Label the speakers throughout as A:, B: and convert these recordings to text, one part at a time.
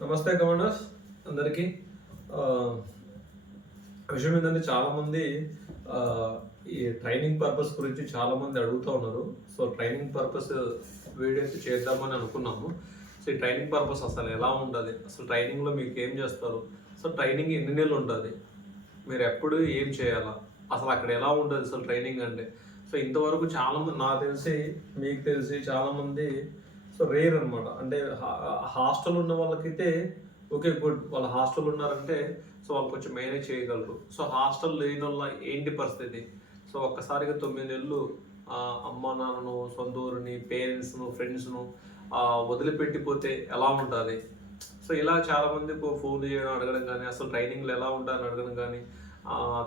A: నమస్తే కమాండర్స్ అందరికీ. విషయం ఏంటంటే చాలామంది ఈ ట్రైనింగ్ పర్పస్ గురించి చాలామంది అడుగుతూ ఉన్నారు. సో ట్రైనింగ్ పర్పస్ వీడియోస్ చేద్దామని అనుకున్నాము. సో ఈ ట్రైనింగ్ పర్పస్ అసలు ఎలా ఉంటుంది అసలు ట్రైనింగ్లో మీకు ఏం చేస్తారు? సో ట్రైనింగ్ ఎన్ని నెలలు ఉంటుంది మీరు ఎప్పుడు ఏం చేయాలా? అసలు అక్కడ ఎలా ఉంటుంది అసలు ట్రైనింగ్ అంటే? సో ఇంతవరకు చాలా మంది నాకు తెలిసి మీకు తెలిసి చాలామంది సో రేర్ అనమాట అంటే హాస్టల్ ఉన్న వాళ్ళకైతే ఓకే గుడ్ వాళ్ళ హాస్టల్ ఉన్నారంటే సో వాళ్ళు కొంచెం మేనేజ్ చేయగలరు. సో హాస్టల్ లేని వాళ్ళ ఏంటి పరిస్థితి? సో ఒక్కసారిగా తొమ్మిది నెలలు అమ్మ నాన్నను సొంత ఊరిని పేరెంట్స్ను ఫ్రెండ్స్ను వదిలిపెట్టిపోతే ఎలా ఉంటుంది సో ఇలా చాలామంది ఫోన్ చేయడం అడగడం కానీ అసలు ట్రైనింగ్లు ఎలా ఉంటాయని అడగడం కానీ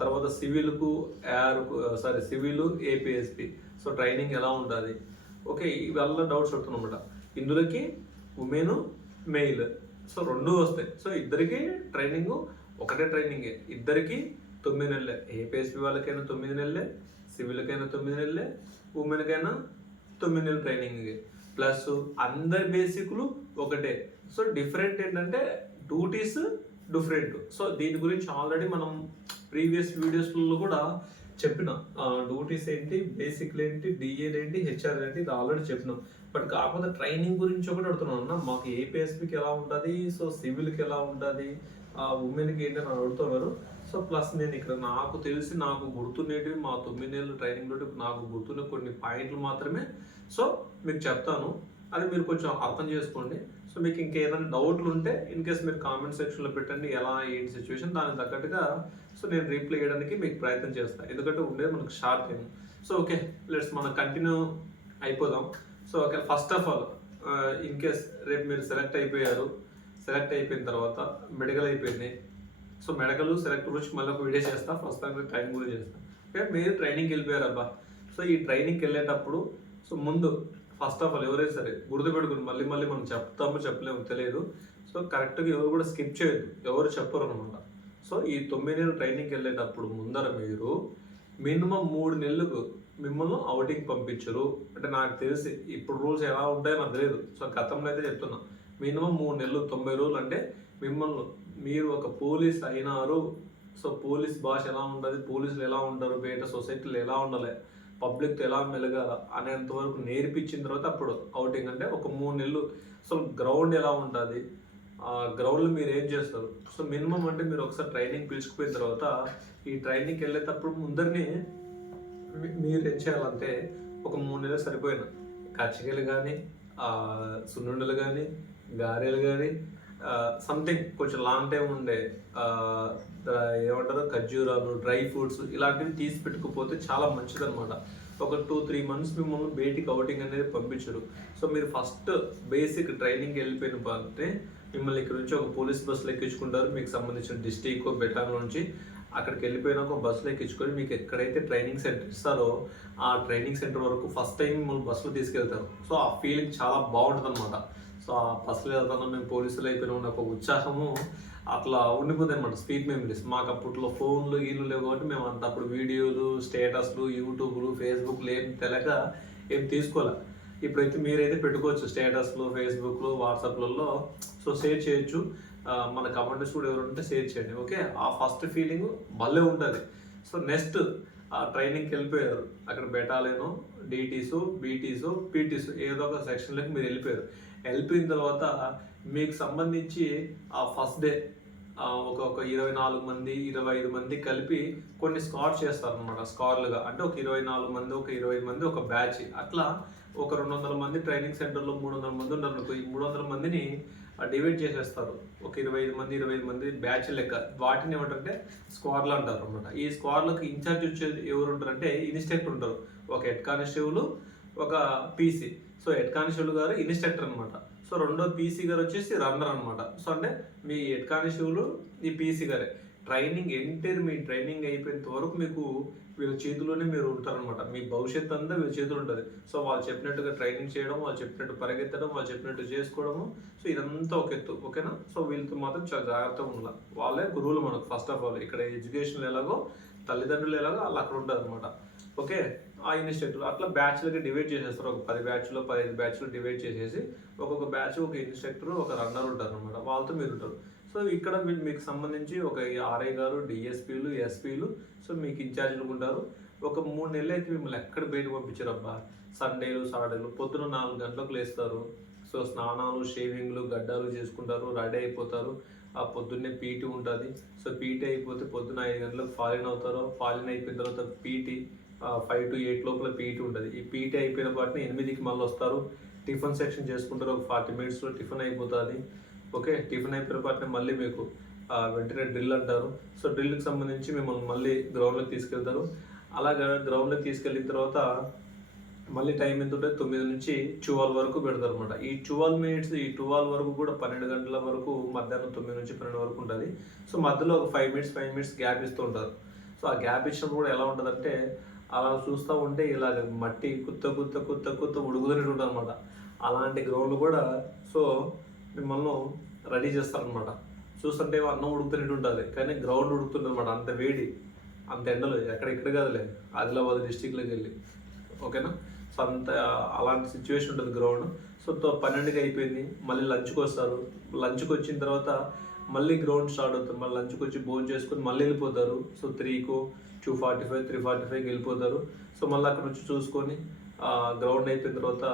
A: తర్వాత సివిల్కు ఏఆర్కు sorry civil APSP so training ఎలా ఉంటుంది ఓకే ఇవల్ల డౌట్స్ వస్తున్నామాట ఇందులోకి ఉమెన్ మెయిల్ సో రెండు వస్తాయి. సో ఇద్దరికి ట్రైనింగ్ ఒకటే ట్రైనింగే ఇద్దరికి తొమ్మిది నెలలే. ఏపీఎస్పి వాళ్ళకైనా తొమ్మిది నెలలే సివిల్కైనా తొమ్మిది నెలలే ఉమెన్కైనా తొమ్మిది నెలల ట్రైనింగ్ ప్లస్ అందరి బేసిక్లు ఒకటే. సో డిఫరెంట్ ఏంటంటే డ్యూటీస్ డిఫరెంట్ సో దీని గురించి ఆల్రెడీ మనం ప్రీవియస్ వీడియోస్లో కూడా చెప్పిన. డ్యూటీస్ ఏంటి బేసిక్లు ఏంటి డిఏలు ఏంటి హెచ్ఆర్ ఏంటి ఇది ఆల్రెడీ చెప్పినాం. బట్ కాకపోతే ట్రైనింగ్ గురించి ఒకటి అడుగుతున్నాను. అన్న మాకు ఏపీఎస్పీకి ఎలా ఉంటుంది? సో సివిల్కి ఎలా ఉంటుంది? ఉమెన్కి ఏంటి అని అడుగుతున్నారు. సో ప్లస్ నేను ఇక్కడ నాకు తెలిసి నాకు గుర్తుండేటివి మా తొమ్మిది నెలల ట్రైనింగ్ నాకు గుర్తున్న కొన్ని పాయింట్లు మాత్రమే. సో మీకు చెప్తాను. అది మీరు కొంచెం అర్థం చేసుకోండి. సో మీకు ఇంకేదైనా డౌట్లు ఉంటే ఇన్ కేస్ మీరు కామెంట్ సెక్షన్లో పెట్టండి ఎలా ఏంటి సిచ్యువేషన్ దానికి తగ్గట్టుగా సో నేను రీప్లై చేయడానికి మీకు ప్రయత్నం చేస్తాను ఎందుకంటే ఉండేది మనకు short time so okay let's మనం కంటిన్యూ అయిపోదాం. So okay first of all in case రేపు మీరు సెలెక్ట్ అయిపోయారు సెలెక్ట్ అయిపోయిన తర్వాత మెడికల్ అయిపోయింది సో మెడికల్ సెలెక్ట్ గురించి మళ్ళీ ఒక వీడియో చేస్తా ఫస్ట్ టైం ట్రైనింగ్ కూడా చేస్తాను మీరు ట్రైనింగ్కి వెళ్ళిపోయారు అబ్బా. సో ఈ ట్రైనింగ్కి వెళ్ళేటప్పుడు సో ముందు ఫస్ట్ ఆఫ్ ఆల్ ఎవరైనా సరే గుర్తుపెట్టుకుని మళ్ళీ మళ్ళీ మనం చెప్తామో చెప్పలేము తెలియదు. సో కరెక్ట్గా ఎవరు కూడా స్కిప్ చేయొద్దు. ఎవరు చెప్పరు అనమాట. సో ఈ తొమ్మిది నెలలు ట్రైనింగ్కి వెళ్ళేటప్పుడు ముందర మీరు మినిమం మూడు నెలలకు మిమ్మల్ని అవుటింగ్ పంపించరు. అంటే నాకు తెలిసి ఇప్పుడు రూల్స్ ఎలా ఉంటాయో నాకు తెలియదు. సో గతంలో అయితే చెప్తున్నా. మినిమం మూడు నెలలు తొంభై రోజులు అంటే మిమ్మల్ని మీరు ఒక పోలీస్ అయినారు. సో పోలీస్ భాష ఎలా ఉంటుంది? పోలీసులు ఎలా ఉంటారు? బయట సొసైటీలు ఎలా ఉండాలి? పబ్లిక్ ఎలా మెలగాల అనేంత వరకు నేర్పించిన తర్వాత అప్పుడు అవుటింగ్ అంటే ఒక మూడు నెలలు. అసలు గ్రౌండ్ ఎలా ఉంటుంది? ఆ గ్రౌండ్లో మీరు ఏం చేస్తారు? సో మినిమం అంటే మీరు ఒకసారి ట్రైనింగ్ పిలుచుకుపోయిన తర్వాత ఈ ట్రైనింగ్కి వెళ్ళేటప్పుడు ముందరిని మీరు ఏం చేయాలంటే ఒక మూడు నెలలు సరిపోయిన. కచ్చికలు కానీ సున్నుండలు కానీ గారెలు కానీ సంథింగ్ కొంచెం లాంగ్ టైం ఉండే ఏమంటారు ఖర్జూరాలు డ్రై ఫ్రూట్స్ ఇలాంటివి తీసి పెట్టుకుపోతే చాలా మంచిదన్నమాట. ఒక టూ త్రీ మంత్స్ మిమ్మల్ని బయటికి అవుటింగ్ అనేది పంపించరు. సో మీరు ఫస్ట్ బేసిక్ ట్రైనింగ్ వెళ్ళిపోయిన అంటే మిమ్మల్ని ఇక్కడ నుంచి ఒక పోలీస్ బస్సులో ఎక్కించుకుంటారు మీకు సంబంధించిన డిస్టిక్ బెటాన్ నుంచి అక్కడికి వెళ్ళిపోయినాక ఒక బస్సులో ఎక్కించుకొని మీకు ఎక్కడైతే ట్రైనింగ్ సెంటర్ ఇస్తారో ఆ ట్రైనింగ్ సెంటర్ వరకు ఫస్ట్ టైం మిమ్మల్ని బస్సులో తీసుకెళ్తారు. సో ఆ ఫీలింగ్ చాలా బాగుంటుంది అనమాట సో ఆ బస్సులో వెళ్తాను మేము పోలీసులు అయిపోయినా. ఉన్న ఒక ఉత్సాహము. అట్లా ఉండిపోతాయి అనమాట స్పీడ్ మెమరీస్ మాకు అప్పట్లో ఫోన్లు గీళ్ళు లేవు కాబట్టి మేము అంత అప్పుడు వీడియోలు స్టేటస్లు యూట్యూబ్లు ఫేస్బుక్లు ఏం తెలియక ఏం తీసుకోలే. ఇప్పుడైతే మీరైతే పెట్టుకోవచ్చు స్టేటస్లు ఫేస్బుక్లు వాట్సాప్లలో. సో షేర్ చేయొచ్చు. మన కమెంట్స్ కూడా ఎవరు ఉంటే షేర్ చేయండి. ఓకే? ఆ ఫస్ట్ ఫీలింగ్ భలే ఉంటుంది. సో నెక్స్ట్ ఆ ట్రైనింగ్కి వెళ్ళిపోయారు. అక్కడ బెటాలేనో డీటీసు బీటీసు పీటీసు ఏదో ఒక సెక్షన్లోకి మీరు వెళ్ళిపోయారు. వెళ్ళిపోయిన తర్వాత మీకు సంబంధించి ఆ ఫస్ట్ డే ఒక ఒక ఇరవై నాలుగు మంది ఇరవై ఐదు మంది కలిపి కొన్ని స్కార్ చేస్తారు అనమాట స్కార్లుగా అంటే ఒక ఇరవై నాలుగు మంది ఒక ఇరవై ఐదు మంది ఒక బ్యాచ్ అట్లా ఒక రెండు వందల మంది ట్రైనింగ్ సెంటర్లో మూడు వందల మంది ఉన్నారు అనుకో ఈ మూడు వందల మందిని డివైడ్ చేసేస్తారు. ఒక ఇరవై ఐదు మంది ఇరవై ఐదు మంది బ్యాచ్ లెక్క. వాటిని ఏమంటారంటే స్క్వాడ్లు అంటారు అనమాట ఈ స్క్వాడ్లకు ఇన్ఛార్జ్ వచ్చేది ఎవరు ఉంటారంటే ఇన్స్ట్రక్టర్ ఉంటారు. ఒక హెడ్ కానిస్టేబుల్ ఒక పీసీ సో హెడ్ కానిస్టేబుల్ గారు ఇన్స్ట్రక్టర్ అనమాట సో రెండో పీసీ గారు వచ్చేసి రన్నర్ అనమాట సో అంటే మీ హెడ్ కానిస్టేబుల్ ఈ పీసీ గారే. ట్రైనింగ్ ఎంటైర్ మీ ట్రైనింగ్ అయిపోయేంత వరకు మీకు వీళ్ళ చేతిలోనే మీరు ఉంటారనమాట మీ భవిష్యత్ అంతా వీళ్ళ చేతిలో ఉంటుంది. సో వాళ్ళు చెప్పినట్టుగా ట్రైనింగ్ చేయడం వాళ్ళు చెప్పినట్టు పరిగెత్తడం వాళ్ళు చెప్పినట్టు చేసుకోవడము. సో ఇదంతా ఒక ఎత్తు ఓకేనా? సో వీళ్ళతో మాత్రం చాలా జాగ్రత్తగా ఉండాలి. వాళ్ళే గురువులు మనకు ఫస్ట్ ఆఫ్ ఆల్ ఇక్కడ ఎడ్యుకేషన్ ఎలాగో తల్లిదండ్రులు ఎలాగో వాళ్ళు అక్కడ ఉంటారు అనమాట ఓకే? ఆ ఇన్స్ట్రక్టర్ అట్లా బ్యాచ్లకి డివైడ్ చేసేస్తారు. ఒక పది బ్యాచ్లో పదిహేను బ్యాచ్లో డివైడ్ చేసేసి ఒక్కొక్క బ్యాచ్ ఒక ఇన్స్ట్రక్టర్ ఒక రన్నర్ ఉంటారు అనమాట వాళ్ళతో మీరు ఉంటారు. సో ఇక్కడ మీకు సంబంధించి ఒక ఆర్ఐ గారు డిఎస్పీలు ఎస్పీలు సో మీకు ఇన్ఛార్జీలు ఉంటారు. ఒక మూడు నెలలు అయితే మిమ్మల్ని ఎక్కడ బయట పంపించారు అబ్బా సండేలు సాటర్డేలు పొద్దున నాలుగు గంటలకు లేస్తారు. సో స్నానాలు షేవింగ్లు గడ్డాలు చేసుకుంటారు రెడీ అయిపోతారు. ఆ పొద్దున్నే పీటీ ఉంటుంది. సో పీటీ అయిపోతే పొద్దున్న ఐదు గంటలకు ఫాలిన్ అవుతారు. ఫాలిన్ అయిపోయిన తర్వాత పీటీ ఫైవ్ టు ఎయిట్ లోపల పీటీ ఉంటుంది. ఈ పీటీ అయిపోయిన వాటిని ఎనిమిదికి మళ్ళీ వస్తారు. టిఫిన్ సెక్షన్ చేసుకుంటారు. ఒక ఫార్టీ మినిట్స్లో టిఫిన్ అయిపోతుంది. ఓకే టిఫిన్ అయిపోయిన వాటిని మళ్ళీ మీకు వెంటనే డ్రిల్ అంటారు. సో డ్రిల్కి సంబంధించి మిమ్మల్ని మళ్ళీ గ్రౌండ్లోకి తీసుకెళ్తారు. అలాగా గ్రౌండ్లోకి తీసుకెళ్ళిన తర్వాత మళ్ళీ టైం ఎంత ఉంటుంది? తొమ్మిది నుంచి ట్వెల్వ్ వరకు పెడతారు అనమాట ఈ ట్వెల్వ్ మినిట్స్ ఈ ట్వెల్వ్ వరకు కూడా పన్నెండు గంటల వరకు మధ్యాహ్నం తొమ్మిది నుంచి పన్నెండు వరకు ఉంటుంది. సో మధ్యలో ఒక five minutes five minutes gap ఇస్తూ ఉంటారు. సో ఆ గ్యాప్ ఇచ్చినప్పుడు కూడా ఎలా ఉంటుందంటే అలా చూస్తూ ఉంటే ఇలాగ మట్టి కుత్త కుత్త కుత్త కుత్త ఉడుకుతున్నట్టు ఉంటుంది అనమాట అలాంటి గ్రౌండ్లు కూడా సో మిమ్మల్ని రెడీ చేస్తారనమాట చూస్తుంటే అన్నం ఉడుకుతున్నట్టు ఉంటుంది కానీ గ్రౌండ్ ఉడుకుతుందనమాట అంత వేడి అంత ఎండలు ఎక్కడ ఇక్కడ కాదులే ఆదిలాబాద్ డిస్టిక్లోకి వెళ్ళి. ఓకేనా? సో అంత అలాంటి సిచ్యువేషన్ ఉంటుంది గ్రౌండ్ సో పన్నెండుకి అయిపోయింది మళ్ళీ లంచ్కి వస్తారు. లంచ్కి వచ్చిన తర్వాత మళ్ళీ గ్రౌండ్ స్టార్ట్ అవుతుంది. మళ్ళీ లంచ్కి వచ్చి భోజనం చేసుకొని మళ్ళీ వెళ్ళిపోతారు. So త్రీకో two forty five three forty ఫైవ్కి వెళ్ళిపోతారు. సో మళ్ళీ అక్కడ నుంచి చూసుకొని గ్రౌండ్ అయిపోయిన తర్వాత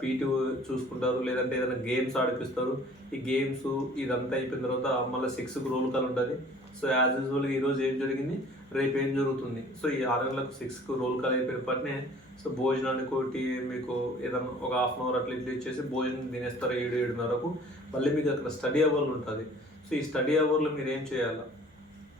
A: పీటీ చూసుకుంటారు. లేదంటే ఏదైనా గేమ్స్ ఆడిపిస్తారు. ఈ గేమ్స్ ఇదంతా అయిపోయిన తర్వాత మళ్ళీ సిక్స్కి రోల్ కాల్ ఉంటుంది. సో యాజ్ యూజువల్గా ఈరోజు ఏం జరిగింది? రేపు ఏం జరుగుతుంది? సో ఈ ఆరు గంటలకు సిక్స్కి రోల్ కాల్ అయిపోయిన పట్నే సో భోజనానికి ఒకటి మీకు ఏదైనా ఒక హాఫ్ అన్ అవర్ అట్లా ఇట్లా ఇచ్చేసి భోజనం తినేస్తారు ఏడు ఏడున్నరకు. మళ్ళీ మీకు అక్కడ స్టడీ అవర్లు ఉంటుంది. సో ఈ స్టడీ అవర్లో మీరు ఏం చేయాలి?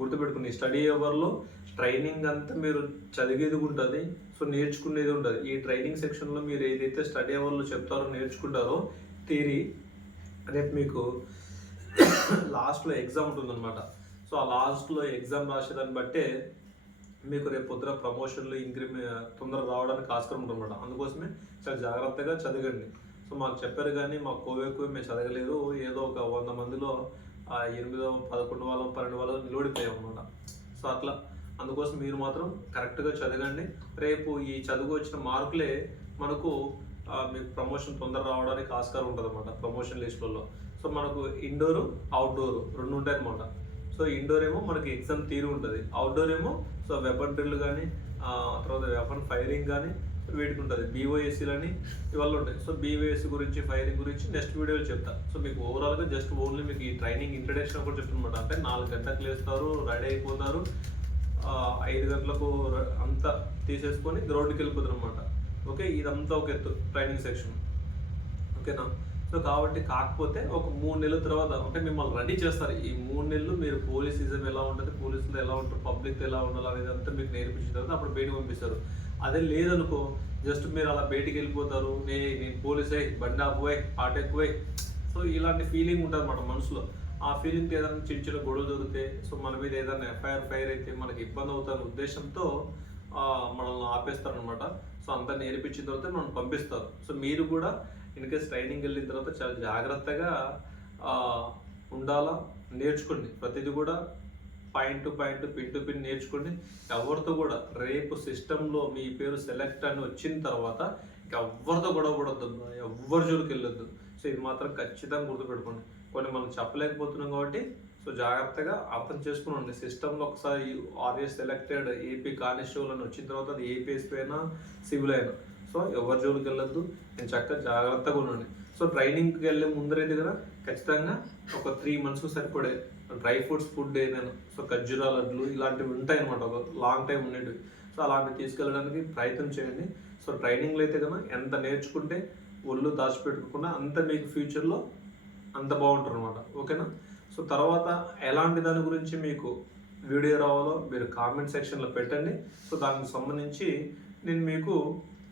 A: గుర్తుపెట్టుకుని స్టడీ అవర్లో ట్రైనింగ్ అంతా మీరు చదివేది ఉంటుంది సో నేర్చుకునేది ఉంటుంది. ఈ ట్రైనింగ్ సెక్షన్లో మీరు ఏదైతే స్టడీ అవర్లో చెప్తారో నేర్చుకుంటారో థియరీ రేపు మీకు లాస్ట్లో ఎగ్జామ్ ఉంటుందన్నమాట. సో ఆ లాస్ట్లో ఎగ్జామ్ రాసేదాన్ని బట్టే మీకు రేపు పొద్దున ప్రమోషన్లు ఇంక్రిమే తొందరగా రావడానికి ఆస్కారం ఉంటుందన్నమాట. అందుకోసమే చాలా జాగ్రత్తగా చదవండి. సో మాకు చెప్పారు కానీ మాకు కోవెక్కువ మేము చదవలేదు. ఏదో ఒక వంద మందిలో ఆ ఎనిమిదో పదకొండు వాళ్ళం పన్నెండు వాళ్ళం నిలబడిపోయాం అనమాట సో అట్లా అందుకోసం మీరు మాత్రం కరెక్ట్గా చదవండి. రేపు ఈ చదువు వచ్చిన మార్కులే మనకు మీకు ప్రమోషన్ తొందర రావడానికి ఆస్కారం ఉంటుంది అనమాట ప్రమోషన్ లిస్టులలో సో మనకు ఇండోరు అవుట్డోర్ రెండు ఉంటాయి అనమాట సో ఇండోర్ ఏమో మనకి ఎగ్జామ్ తీరు ఉంటుంది. అవుట్డోర్ ఏమో సో వెపన్ డ్రిల్ కానీ తర్వాత వెపన్ ఫైరింగ్ కానీ వీటికి ఉంటుంది బీఓఎస్సీలని ఇవల్ల ఉంటాయి. సో బీఓఎస్సీ గురించి ఫైరింగ్ గురించి నెక్స్ట్ వీడియోలో చెప్తా. సో మీకు ఓవరాల్గా జస్ట్ ఓన్లీ మీకు ఈ ట్రైనింగ్ ఇంట్రడక్షన్ కూడా చెప్తున్నమాట అంటే నాలుగు గంటలకు లేస్తారు రెడీ అయిపోతారు. ఐదు గంటలకు అంతా తీసేసుకొని గ్రౌండ్కి వెళ్ళిపోతారు అనమాట ఓకే? ఇదంతా ఒక ఎత్తు ట్రైనింగ్ సెక్షన్ ఓకేనా? సో కాబట్టి కాకపోతే ఒక మూడు నెలల తర్వాత అంటే మిమ్మల్ని రెడీ చేస్తారు. ఈ మూడు నెలలు మీరు పోలీస్ పోలీసిజం ఎలా ఉంటుంది పోలీసులు ఎలా ఉంటారు పబ్లిక్ ఎలా ఉండాలి అనేది అంతా మీకు నేర్పించిన తర్వాత అప్పుడు బయటకు పంపిస్తారు. అదే లేదనుకో జస్ట్ మీరు అలా బయటికి వెళ్ళిపోతారు నే నేను పోలీసే బండి ఆపువే ఆట సో ఇలాంటి ఫీలింగ్ ఉంటుంది మన మనసులో. ఆ ఫీలింగ్కి ఏదైనా చిన్న చిన్న గొడవ దొరికితే సో మన మీద ఏదైనా ఎఫ్ఐఆర్ ఫైర్ అయితే మనకి ఇబ్బంది అవుతారు ఉద్దేశంతో మనల్ని ఆపేస్తారనమాట సో అంతా నేర్పించిన తర్వాత మనం పంపిస్తారు. సో మీరు కూడా ఇన్కేస్ ట్రైనింగ్ వెళ్ళిన తర్వాత చాలా జాగ్రత్తగా ఉండాలా? నేర్చుకోండి. ప్రతిదీ కూడా point to point pin to pin నేర్చుకోండి. ఎవరితో కూడా రేపు సిస్టంలో మీ పేరు సెలెక్ట్ అని వచ్చిన తర్వాత ఎవరితో గొడవ కూడా ఎవరి జోలికి వెళ్ళొద్దు. సో ఇది మాత్రం ఖచ్చితంగా గుర్తుపెట్టుకోండి. కొన్ని మనం చెప్పలేకపోతున్నాం కాబట్టి సో జాగ్రత్తగా అర్థం చేసుకుని సిస్టంలో ఒకసారి ఆర్ఎస్ సెలెక్టెడ్ ఏపీ కానిస్టేబుల్ అని వచ్చిన తర్వాత అది ఏపీఎస్పీ అయినా సివిల్ అయినా. సో ఎవరి జోలికి వెళ్ళొద్దు. నేను చక్కగా జాగ్రత్తగా ఉండండి. సో ట్రైనింగ్కి వెళ్ళే ముందరైతే కదా ఖచ్చితంగా ఒక త్రీ మంత్స్కి సరిపడే డ్రై ఫ్రూట్స్ ఫుడ్ ఏదైనా సో ఖర్జూరా లడ్లు ఇలాంటివి ఉంటాయి అనమాట ఒక లాంగ్ టైం ఉండేటివి. సో అలాంటివి తీసుకెళ్ళడానికి ప్రయత్నం చేయండి. సో ట్రైనింగ్లో అయితే కదా ఎంత నేర్చుకుంటే ఒళ్ళు దాచిపెట్టుకోకుండా అంత మీకు ఫ్యూచర్లో అంత బాగుంటుంది అనమాట ఓకేనా? సో తర్వాత ఎలాంటి దాని గురించి మీకు వీడియో రావాలో మీరు కామెంట్ సెక్షన్లో పెట్టండి. సో దానికి సంబంధించి నేను మీకు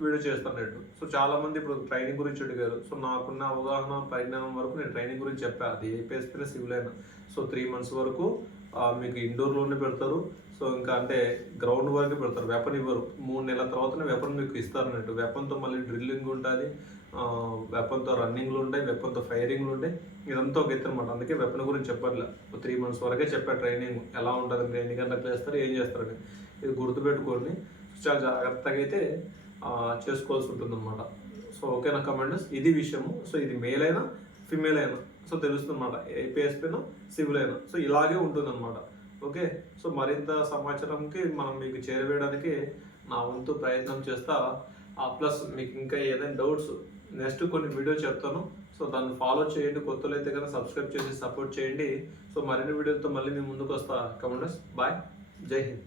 A: వీడియో చేస్తాను సో చాలా మంది ఇప్పుడు ట్రైనింగ్ గురించి అడిగారు. సో నాకున్న అవగాహన పరిజ్ఞానం వరకు నేను ట్రైనింగ్ గురించి చెప్పాను అది ఏపీఎస్పీ సివిల్ అయినా సో త్రీ మంత్స్ వరకు మీకు ఇండోర్లోనే పెడతారు. సో ఇంకా అంటే గ్రౌండ్ వరకు పెడతారు. వెపన్ ఇవ్వరు. మూడు నెలల తర్వాతనే వెపన్ మీకు ఇస్తారు అన్నట్టు. వెపన్తో మళ్ళీ డ్రిల్లింగ్ ఉంటుంది. వెపన్తో రన్నింగ్లు ఉంటాయి. వెపన్తో ఫైరింగ్లు ఉంటాయి. ఇదంతా ఒక ఎత్తు అనమాట అందుకే వెపన్ గురించి చెప్పట్లే. త్రీ మంత్స్ వరకే చెప్పా ట్రైనింగ్. ఎలా ఉంటుంది ఎన్ని గంటలకు చేస్తారు ఏం చేస్తారని ఇది గుర్తుపెట్టుకోండి. చాలా జాగ్రత్తగా అయితే చేసుకోవాల్సి ఉంటుందన్నమాట సో ఓకేనా కమాండర్స్ ఇది విషయము. సో ఇది మేల్ అయినా ఫిమేల్ అయినా సో తెలుస్తుందన్నమాట ఏపీఎస్ సివిల్ అయినా సో ఇలాగే ఉంటుందన్నమాట. ఓకే సో మరింత సమాచారంకి మనం మీకు చేరవేయడానికి నా వంతు ప్రయత్నం చేస్తా. ప్లస్ మీకు ఇంకా ఏదైనా డౌట్స్ నెక్స్ట్ కొన్ని వీడియో చెప్తాను. సో దాన్ని ఫాలో చేయండి. కొత్తలు అయితే కనుక సబ్స్క్రైబ్ చేసి సపోర్ట్ చేయండి. సో మరిన్ని వీడియోలతో మళ్ళీ మీ ముందుకు వస్తా కమాండర్స్ బాయ్ జై హింద్.